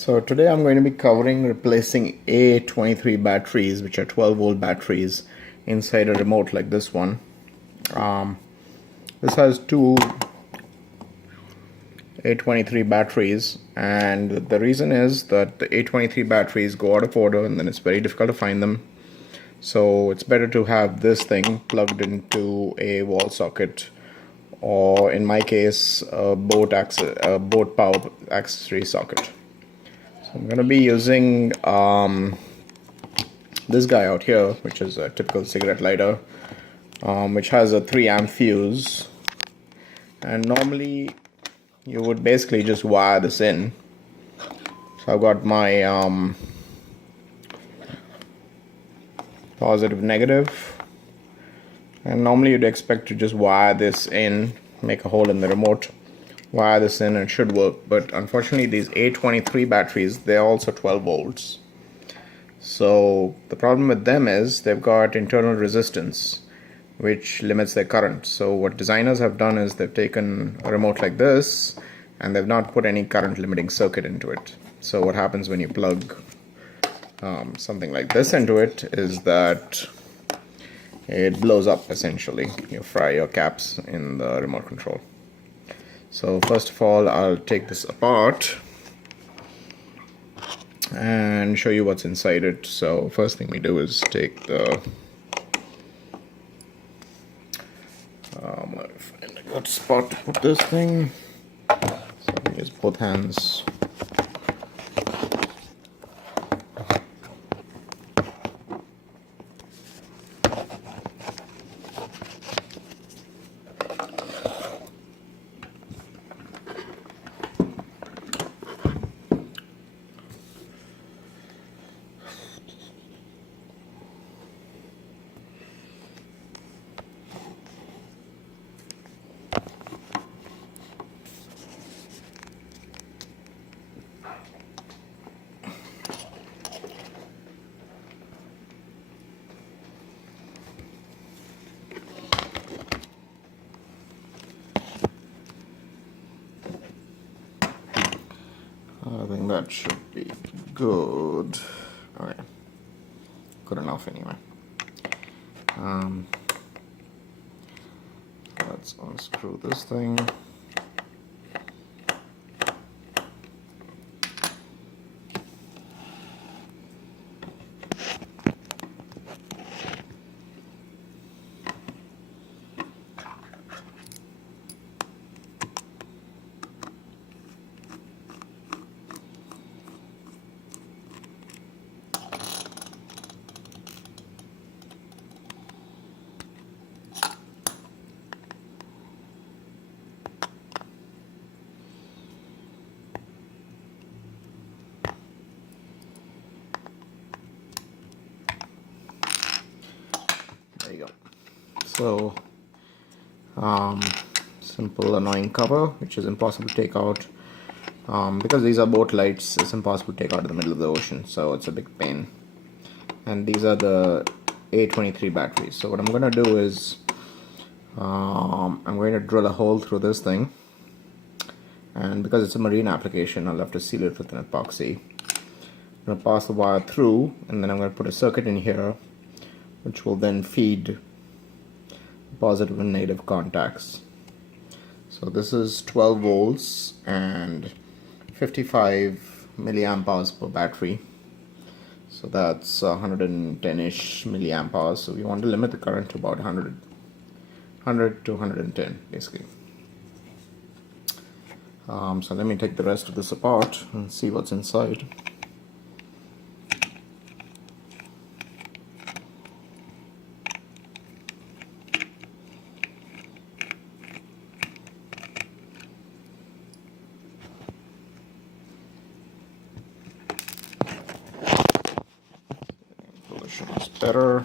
So today I'm going to be covering replacing A23 batteries, which are 12 volt batteries, inside a remote like this one. This has two A23 batteries, and the reason is that the A23 batteries go out of order and then it's very difficult to find them. So it's better to have this thing plugged into a wall socket, or in my case a boat power accessory socket. I'm going to be using this guy out here, which is a typical cigarette lighter, which has a 3 amp fuse, and normally you would basically just wire this in. So I've got my positive, negative, and normally you'd expect to just wire this in, make a hole in the remote, wire this in, and it should work. But unfortunately these A23 batteries, they're also 12 volts. So the problem with them is they've got internal resistance which limits their current. So what designers have done is they've taken a remote like this and they've not put any current limiting circuit into it. So what happens when you plug something like this into it is that it blows up essentially. You fry your caps in the remote control. So first of all, I'll take this apart and show you what's inside it. So first thing we do is take the find a good spot to put this thing. So use both hands. I think that should be good. Okay, good enough anyway. Let's unscrew this thing. There you go. So, simple annoying cover, which is impossible to take out. Because these are boat lights, it's impossible to take out in the middle of the ocean, so it's a big pain. And these are the A23 batteries. So what I'm going to do is, I'm going to drill a hole through this thing. And because it's a marine application, I'll have to seal it with an epoxy. I'm going to pass the wire through, and then I'm going to put a circuit in here, which will then feed positive and negative contacts. So this is 12 volts and 55 milliamp hours per battery. So that's 110-ish milliamp hours. So we want to limit the current to about 100 to 110 basically. So let me take the rest of this apart and see what's inside. Is better.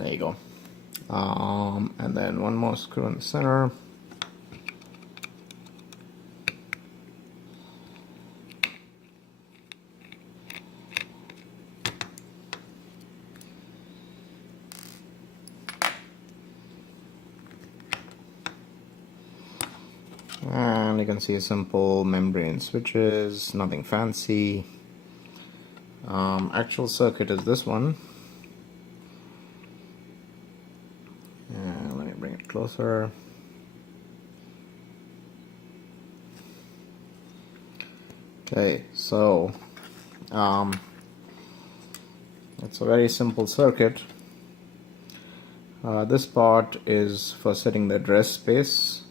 There you go. And then one more screw in the center. And you can see simple membrane switches, nothing fancy. Actual circuit is this one. And let me bring it closer. Okay, so it's a very simple circuit. This part is for setting the address space.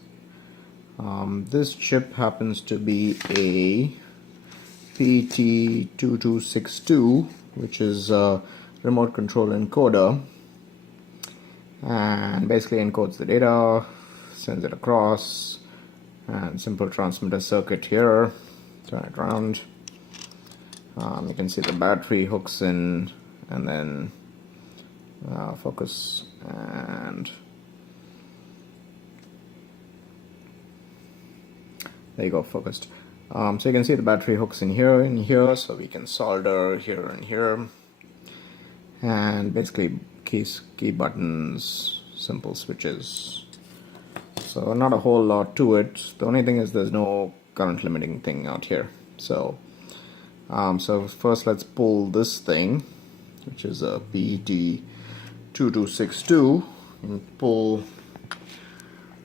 This chip happens to be a PT2262, which is a remote control encoder, and basically encodes the data, sends it across, and simple transmitter circuit here. Turn it around. You can see the battery hooks in, and then focus, and there you go, focused. So you can see the battery hooks in here, so we can solder here and here, and basically key buttons, simple switches. So not a whole lot to it. The only thing is there's no current limiting thing out here. So so first let's pull this thing, which is a PT2262, and pull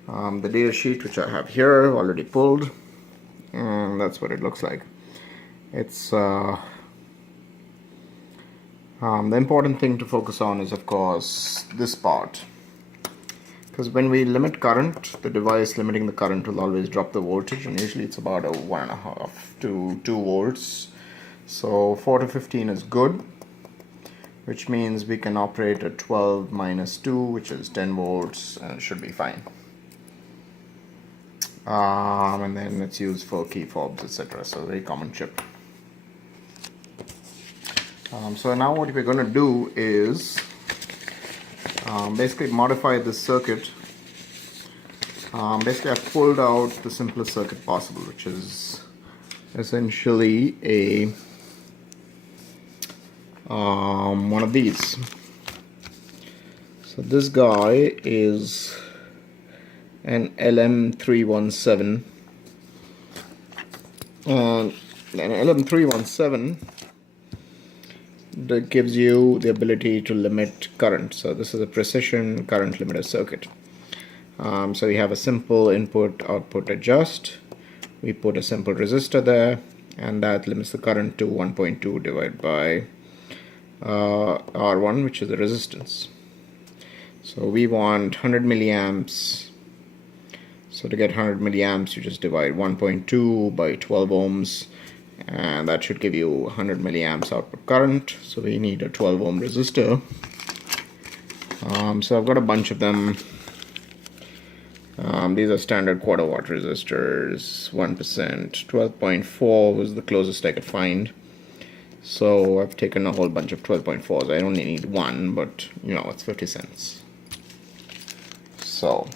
the data sheet, which I have here already pulled, and that's what it looks like. It's the important thing to focus on is, of course, this part, because when we limit current, the device limiting the current will always drop the voltage, and usually it's about a 1.5 to 2 volts. So 4 to 15 is good, which means we can operate at 12 minus 2, which is 10 volts, and it should be fine. And then it's used for key fobs, etc. So very common chip. So now what we're going to do is basically modify this circuit. Basically I've pulled out the simplest circuit possible, which is essentially a one of these. So this guy is an LM317, and an LM317 that gives you the ability to limit current. So this is a precision current limiter circuit. So we have a simple input output adjust. We put a simple resistor there, and that limits the current to 1.2 divided by R1, which is the resistance. So we want 100 milliamps. So to get 100 milliamps, you just divide 1.2 by 12 ohms, and that should give you 100 milliamps output current. So we need a 12 ohm resistor. So I've got a bunch of them. These are standard quarter watt resistors, 1%. 12.4 was the closest I could find. So I've taken a whole bunch of 12.4s. I only need one, but you know, it's 50 cents. So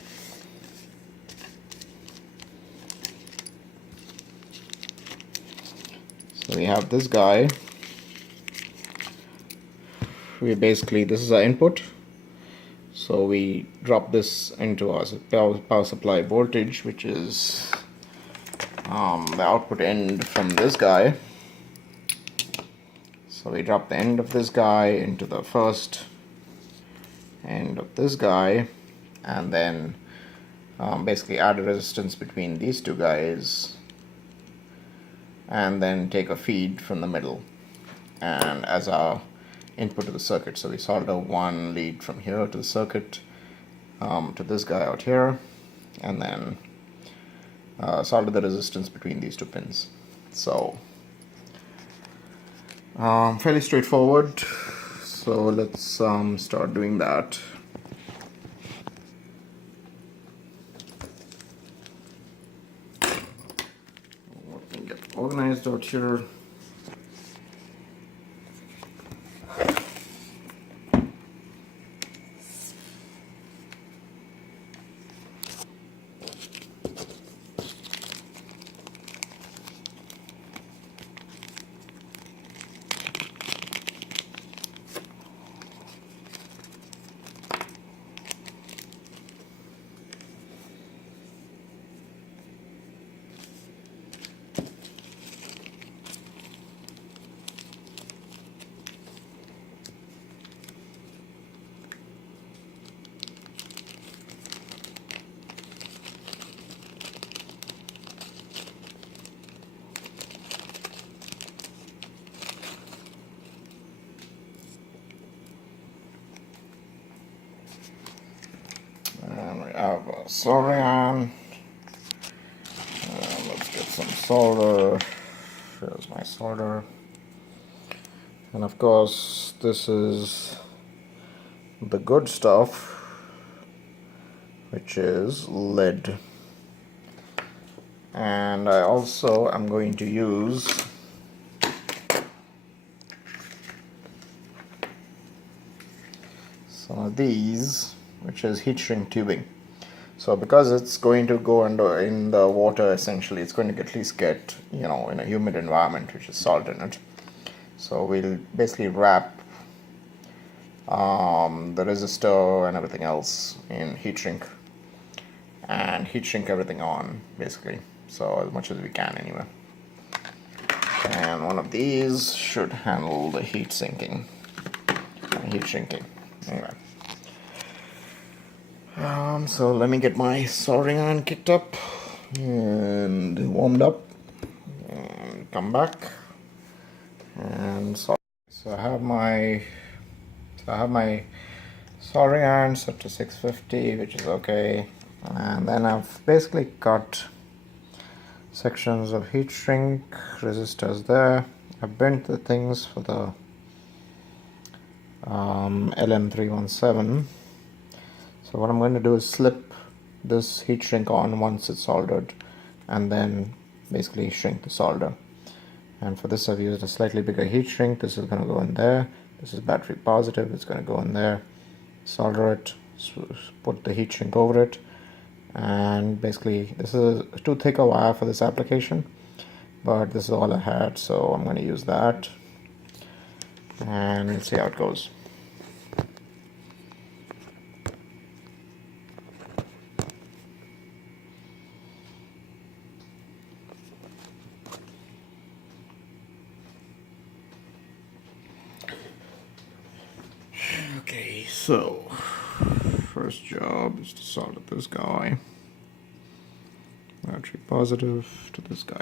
we have this guy. We basically, this is our input. So we drop this into our power supply voltage, which is the output end from this guy. So we drop the end of this guy into the first end of this guy, and then basically add a resistance between these two guys, and then take a feed from the middle and as our input to the circuit. So we solder one lead from here to the circuit, to this guy out here, and then solder the resistance between these two pins. So fairly straightforward. So let's start doing that. Let me get organized out here. soldering iron. Let's get some solder. Here's my solder. And of course, this is the good stuff, which is lead. And I also am going to use some of these, which is heat shrink tubing. So because it's going to go in the water, essentially, it's going to at least get, in a humid environment, which is salt in it. So we'll basically wrap the resistor and everything else in heat shrink, and heat shrink everything on, basically. So as much as we can, anyway. And one of these should handle the heat sinking and heat shrinking. Anyway. So let me get my soldering iron kicked up and warmed up and come back and solder. So I have my soldering iron set to 650, which is okay. And then I've basically cut sections of heat shrink resistors there. I've bent the things for the LM317. So what I'm going to do is slip this heat shrink on once it's soldered, and then basically shrink the solder. And for this I've used a slightly bigger heat shrink. This is going to go in there. This is battery positive. It's going to go in there. Solder it, put the heat shrink over it, and basically this is too thick a wire for this application, but this is all I had, so I'm going to use that, and we'll see how it goes. Okay, so first job is to solder this guy, battery positive to this guy.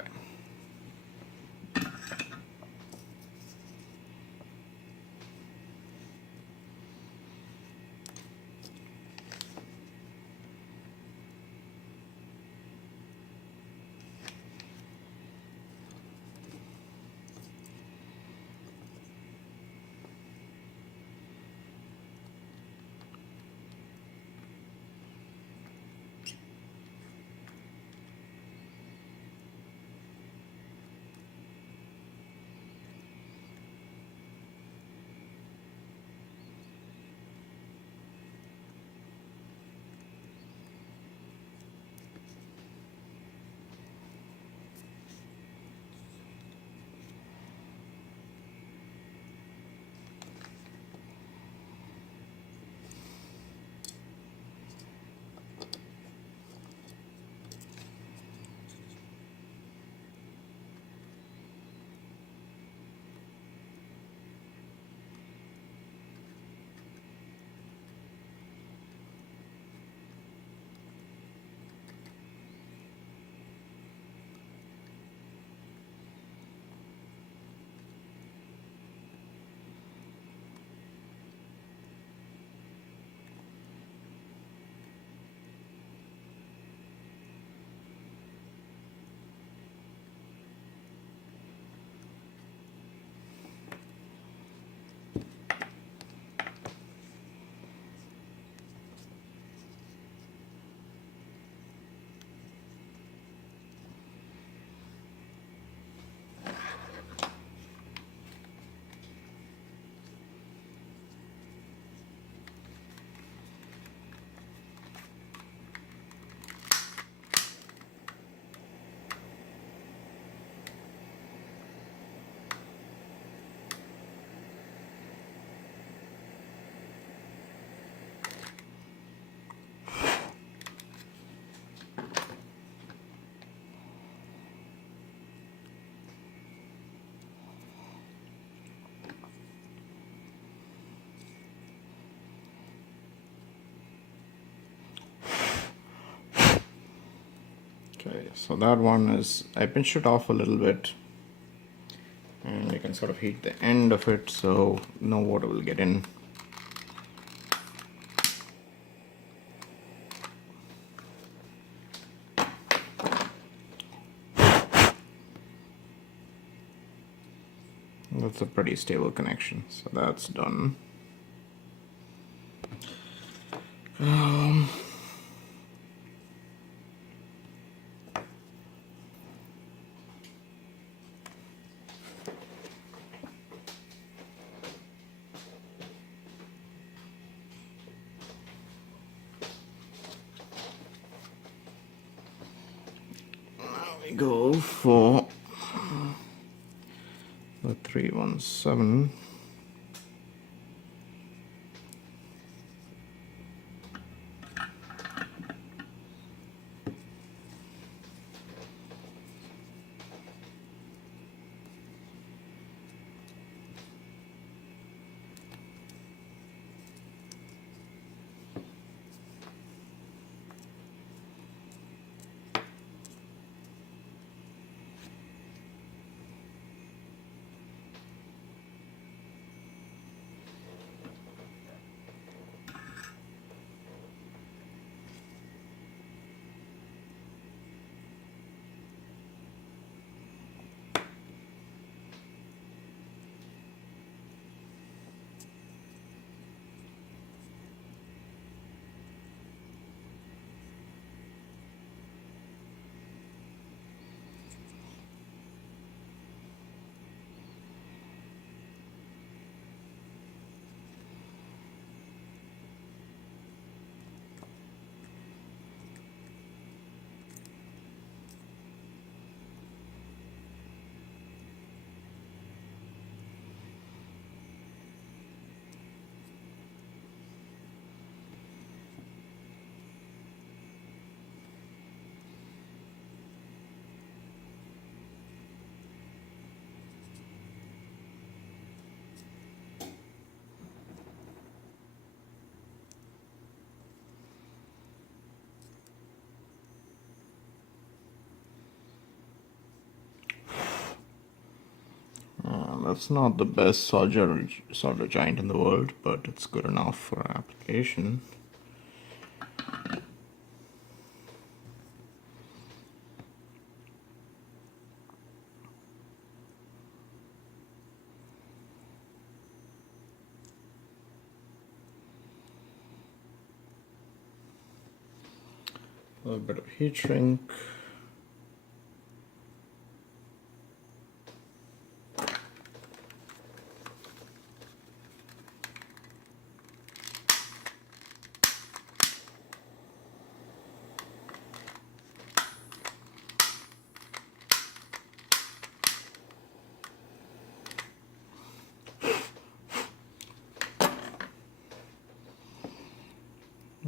Okay, so that one is, I pinched it off a little bit, and you can sort of heat the end of it so no water will get in. That's a pretty stable connection, so that's done. We go for the 317. That's not the best solder giant in the world, but it's good enough for our application. A little bit of heat shrink.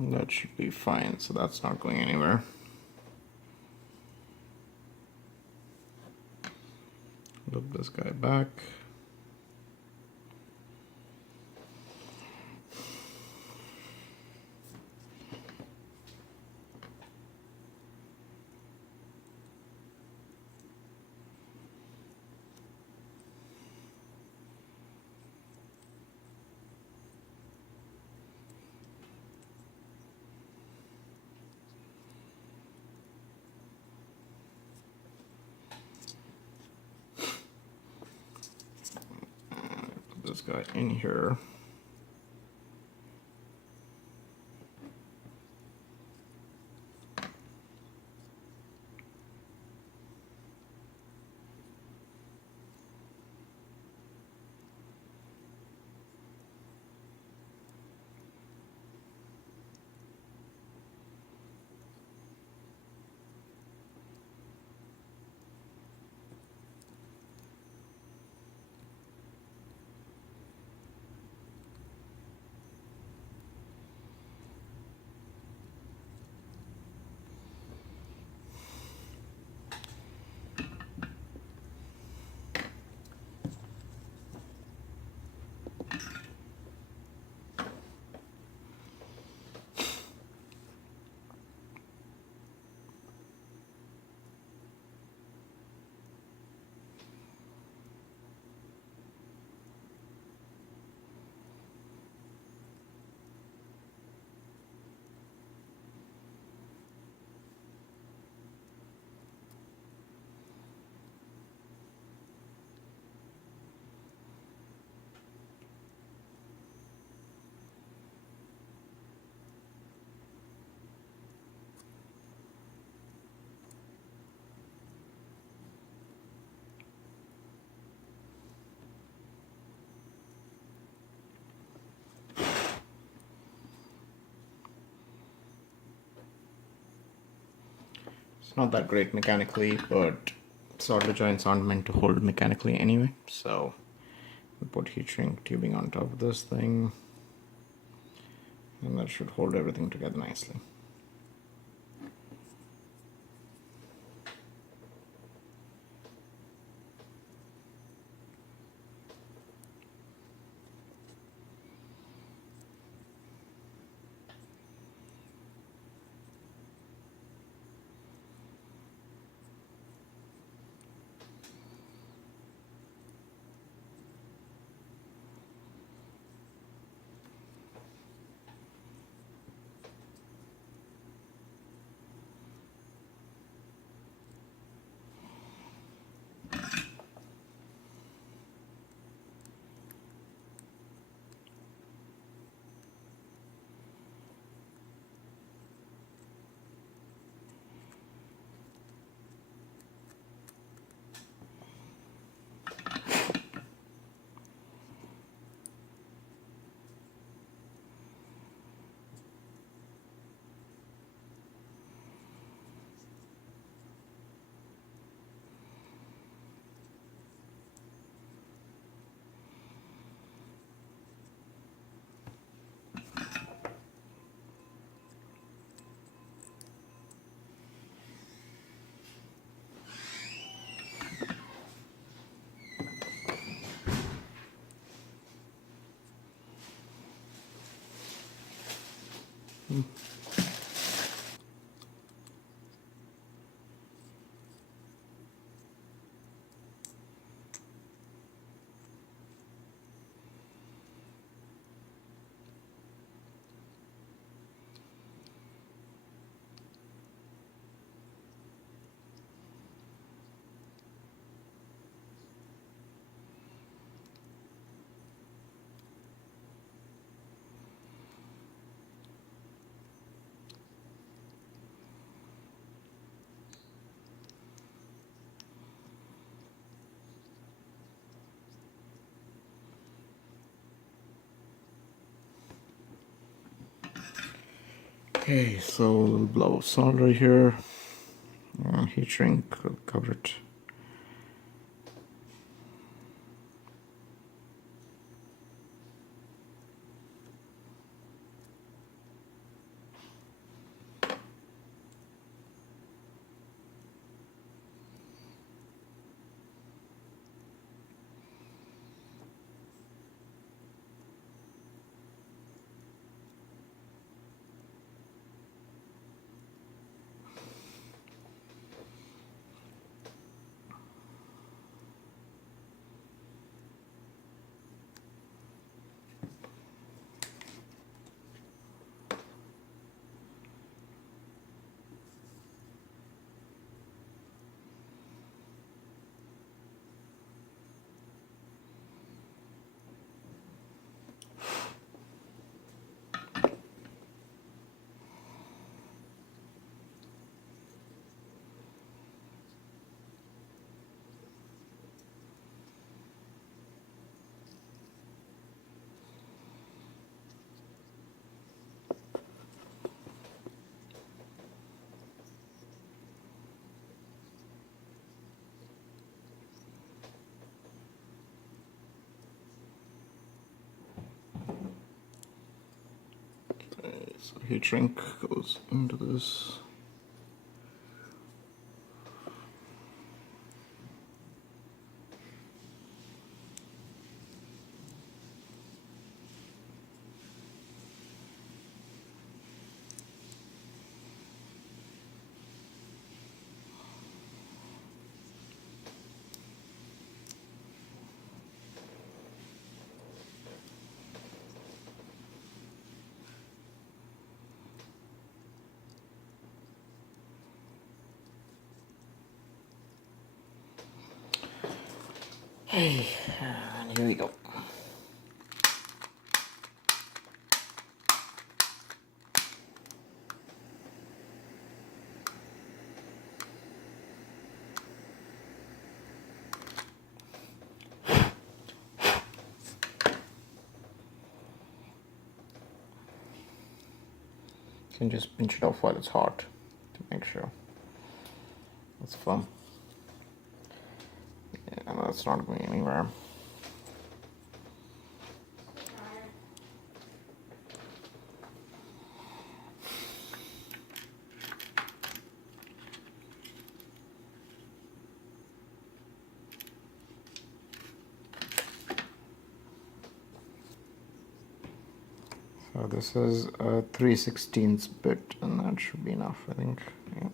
That should be fine, so that's not going anywhere. Loop this guy back. Put this guy in here. It's not that great mechanically, but solder joints aren't meant to hold mechanically anyway, so we put heat shrink tubing on top of this thing, and that should hold everything together nicely. Okay, so a little blob of solder here, heat shrink will cover it. So heat shrink goes into this. Hey, and here we go. You can just pinch it off while it's hot to make sure. It's firm. Yeah, that's not going anywhere. So this is a 3/16 bit, and that should be enough, I think. Yeah.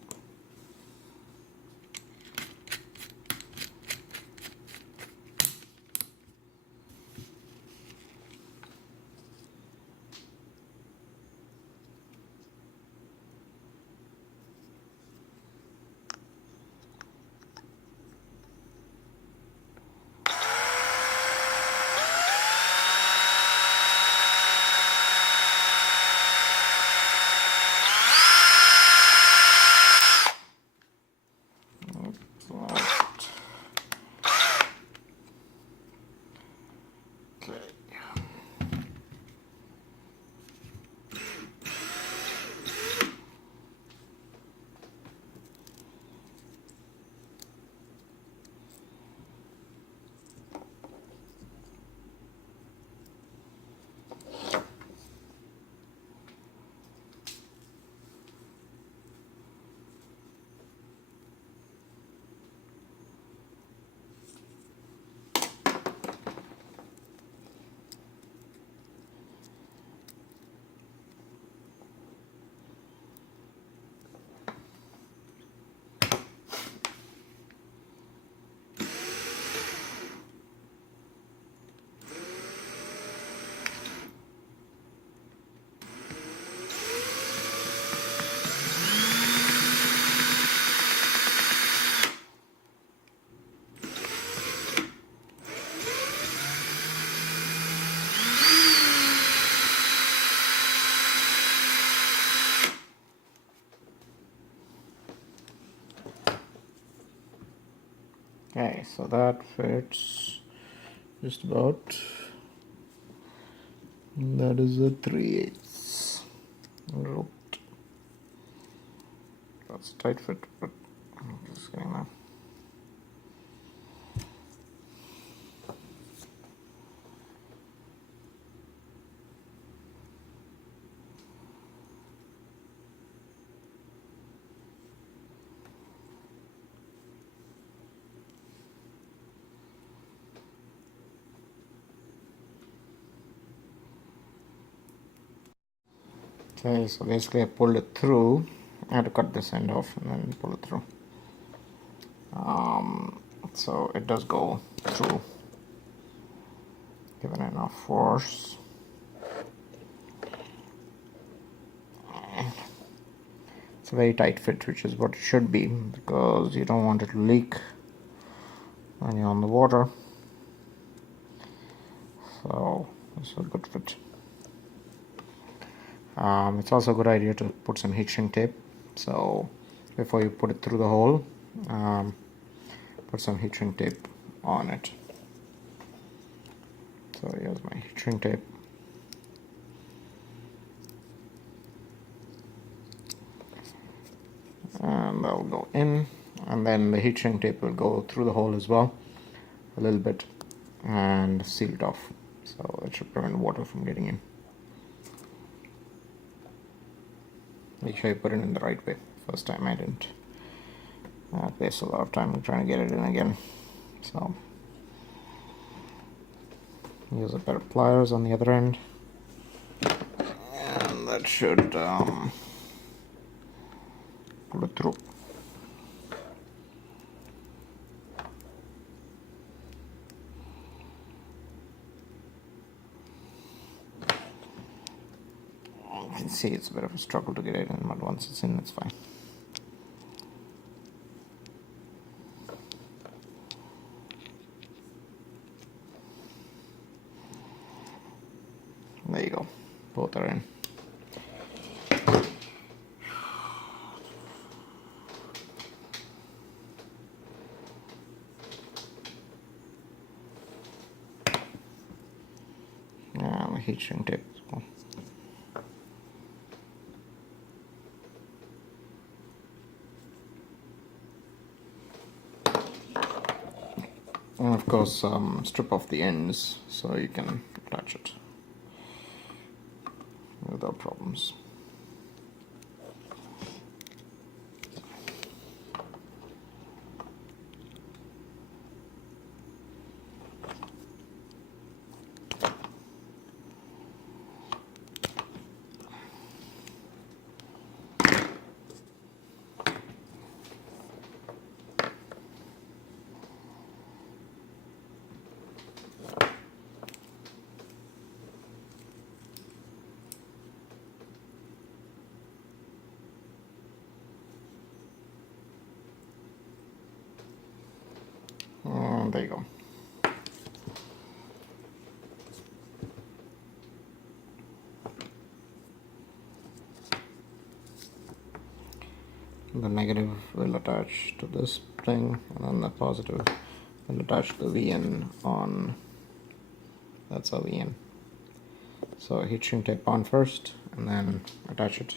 Okay, so that fits just about. That is a 3/8 rope. That's a tight fit, but I'm just getting that. Okay, so basically I pulled it through. I had to cut this end off and then pull it through. So it does go through, given enough force. It's a very tight fit, which is what it should be, because you don't want it to leak when you're on the water. So it's a good fit. It's also a good idea to put some heat shrink tape. So before you put it through the hole, put some heat shrink tape on it. So here's my heat shrink tape. And that will go in, and then the heat shrink tape will go through the hole as well a little bit and seal it off. So it should prevent water from getting in. Make sure you put it in the right way. First time I didn't. I waste a lot of time trying to get it in again. So use a pair of pliers on the other end, and that should pull it through. You can see it's a bit of a struggle to get it in, but once it's in, it's fine. There you go, both are in. And the heat shrink tape as well. And of course, strip off the ends so you can attach it without problems. There you go. The negative will attach to this thing, and then the positive will attach the VN on. That's our VN. So heat shrink tape on first, and then attach it.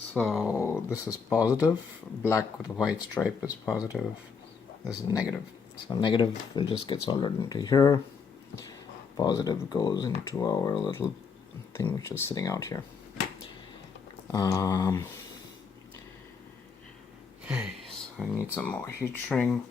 So this is positive, black with a white stripe is positive, this is negative. So negative will just get soldered into here, positive goes into our little thing which is sitting out here. Okay, so I need some more heat shrink.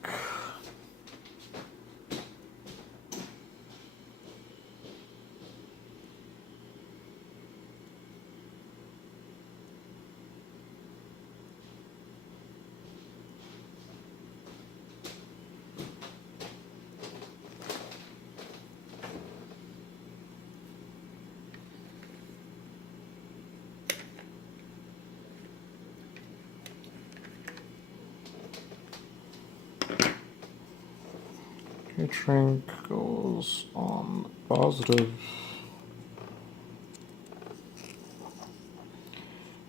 Heat shrink goes on positive,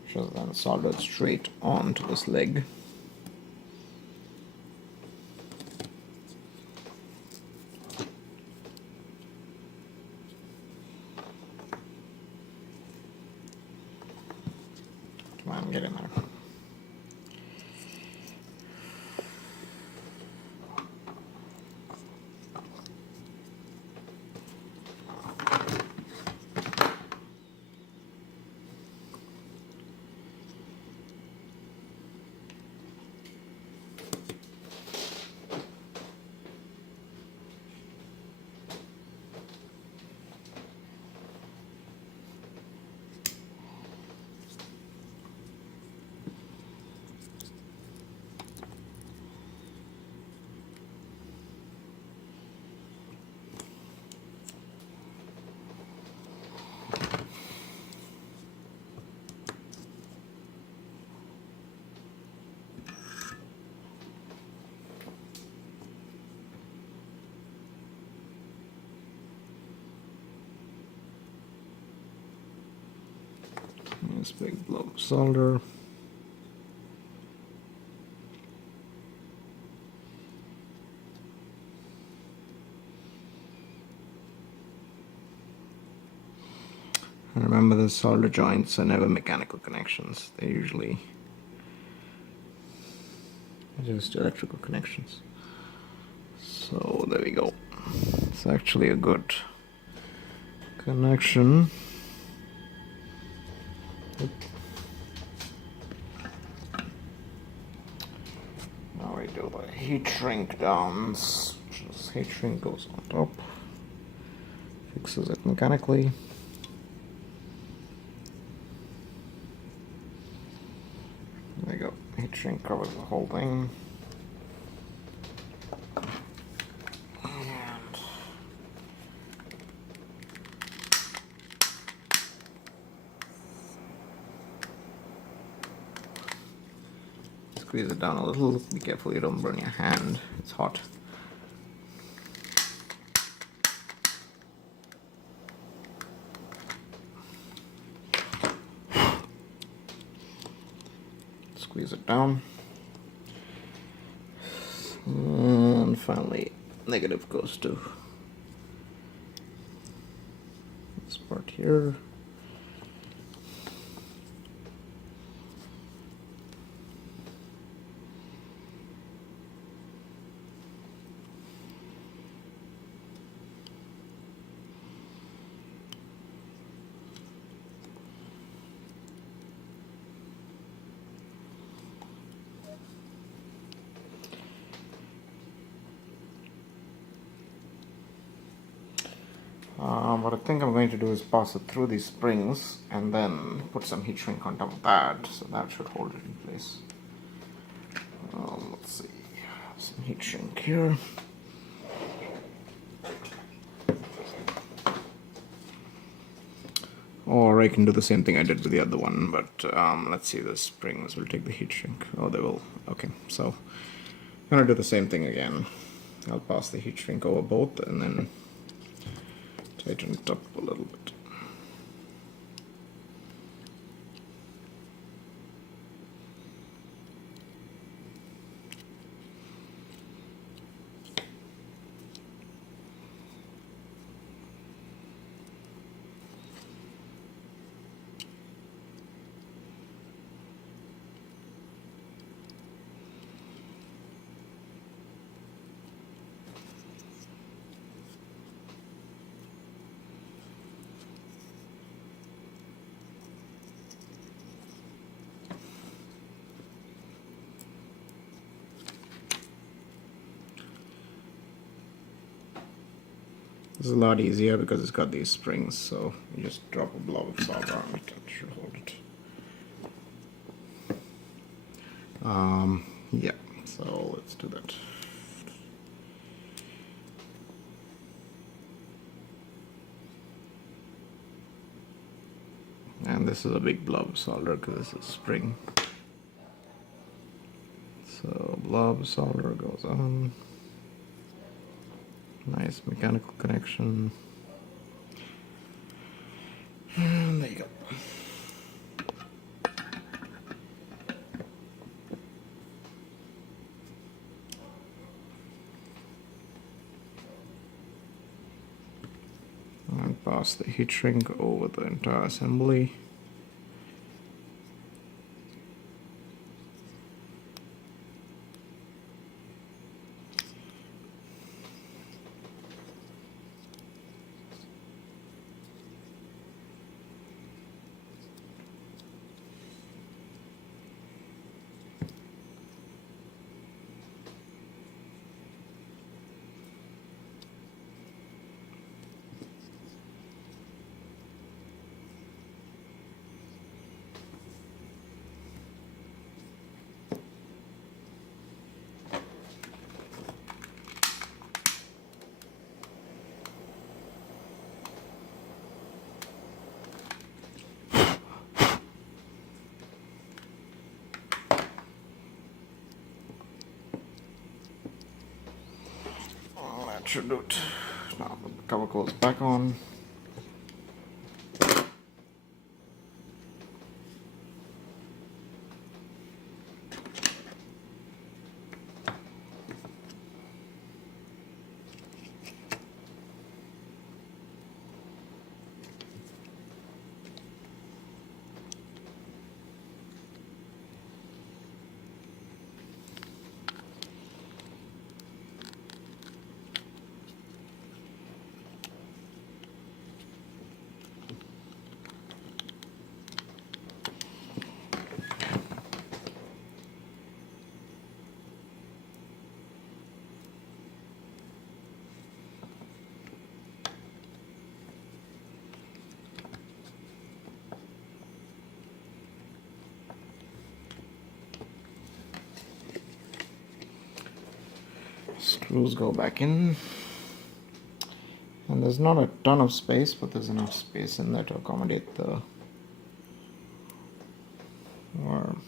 which is then soldered straight onto this leg. Come on, get in there. Nice big blob of solder. And remember, the solder joints are never mechanical connections. They're usually just electrical connections. So there we go. It's actually a good connection. Now we do the heat shrink downs. Heat shrink goes on top, fixes it mechanically. There you go. Heat shrink covers the whole thing. Squeeze it down a little. Be careful you don't burn your hand. It's hot. squeeze it down. And finally, negative goes to this part here. What I think I'm going to do is pass it through these springs and then put some heat shrink on top of that, so that should hold it in place. Let's see, some heat shrink here. Or I can do the same thing I did with the other one, but let's see, the springs will take the heat shrink. Oh, they will. Okay, so I'm gonna do the same thing again. I'll pass the heat shrink over both and then tighten it up a little bit. This is a lot easier because it's got these springs, so you just drop a blob of solder on it and it should hold it. Yeah, so let's do that. And this is a big blob of solder because this is spring. So blob of solder goes on. Nice mechanical connection. And there you go. And pass the heat shrink over the entire assembly. That should do it. Now the cover goes back on. Screws go back in, and there's not a ton of space, but there's enough space in there to accommodate the worm.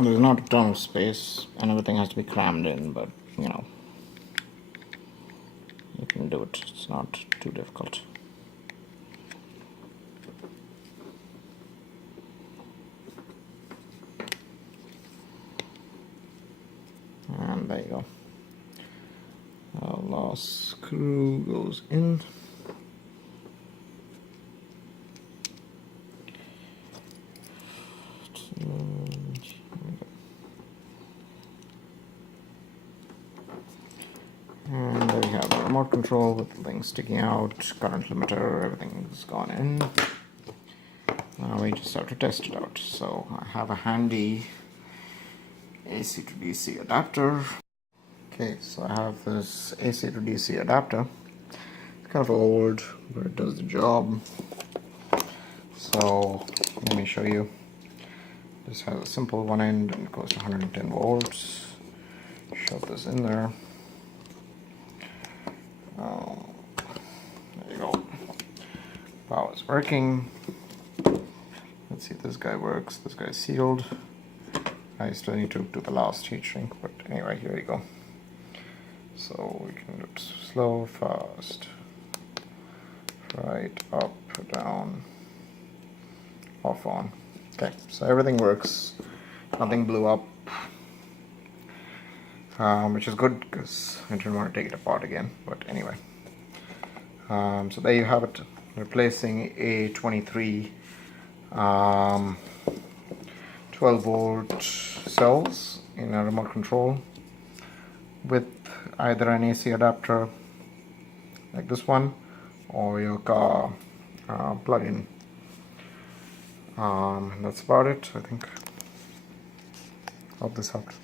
There's not a ton of space and everything has to be crammed in, but you know, you can do it. It's not too difficult. And there you go. Last screw goes in. And there we have the remote control with the thing sticking out, current limiter, everything's gone in. Now we just have to test it out. So I have a handy AC to DC adapter. Okay, so I have this AC to DC adapter. It's kind of old, but it does the job. So let me show you. This has a simple one end and it goes to 110 volts. Shove this in there. There you go. Power's working. Let's see if this guy works. This guy's sealed. I still need to do the last heat shrink, but anyway, here we go. So we can do it slow, fast, right, up, down, off, on. Okay, so everything works. Nothing blew up, which is good because I didn't want to take it apart again. But anyway, so there you have it. Replacing a 23 12 volt cells in a remote control with either an AC adapter like this one or your car plug-in. That's about it, I think. Hope this helped.